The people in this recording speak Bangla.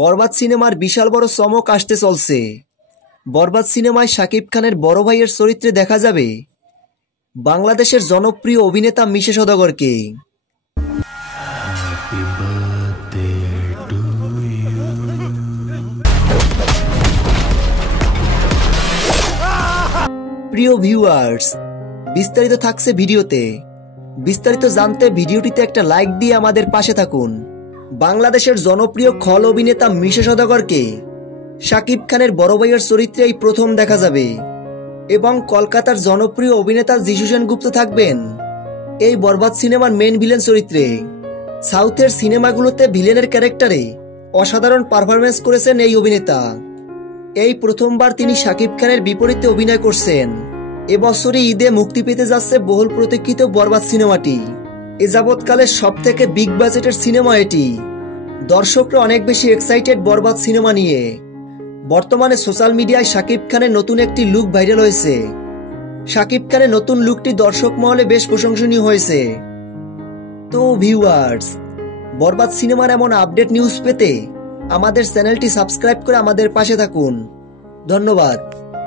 বরবাদ সিনেমার বিশাল বড় চমক আসতে চলছে। বরবাদ সিনেমায় শাকিব খানের বড় ভাইয়ের চরিত্রে দেখা যাবে বাংলাদেশের জনপ্রিয় অভিনেতা মিশা সওদাগরকে। প্রিয় ভিউয়ার্স, বিস্তারিত থাকছে ভিডিওতে। বিস্তারিত জানতে ভিডিওটিতে একটা লাইক দিয়ে আমাদের পাশে থাকুন। বাংলাদেশের জনপ্রিয় খল অভিনেতা মিশা সওদাগরকে শাকিব খানের বড় ভাইয়ের চরিত্রে এই প্রথম দেখা যাবে এবং কলকাতার জনপ্রিয় অভিনেতা যিশু সেনগুপ্ত থাকবেন এই বরবাদ সিনেমার মেন ভিলেন চরিত্রে। সাউথের সিনেমাগুলোতে ভিলেনের ক্যারেক্টারে অসাধারণ পারফরমেন্স করেছেন এই অভিনেতা। এই প্রথমবার তিনি শাকিব খানের বিপরীতে অভিনয় করছেন। এবছরই ঈদে মুক্তি পেতে যাচ্ছে বহুল প্রতীক্ষিত বরবাদ সিনেমাটি। এ যাবৎকালের সব থেকে বিগ বাজেটের সিনেমা এটি। দর্শকরা অনেক বেশি এক্সাইটেড বরবাদ সিনেমা নিয়ে। বর্তমানে সোশ্যাল মিডিয়ায় শাকিব খানের নতুন একটি লুক ভাইরাল হয়েছে। শাকিব খানের নতুন লুকটি দর্শক মহলে বেশ প্রশংসনীয় হয়েছে। তো ভিউয়ার্স, বরবাদ সিনেমার এমন আপডেট নিউজ পেতে আমাদের চ্যানেলটি সাবস্ক্রাইব করে আমাদের পাশে থাকুন। ধন্যবাদ।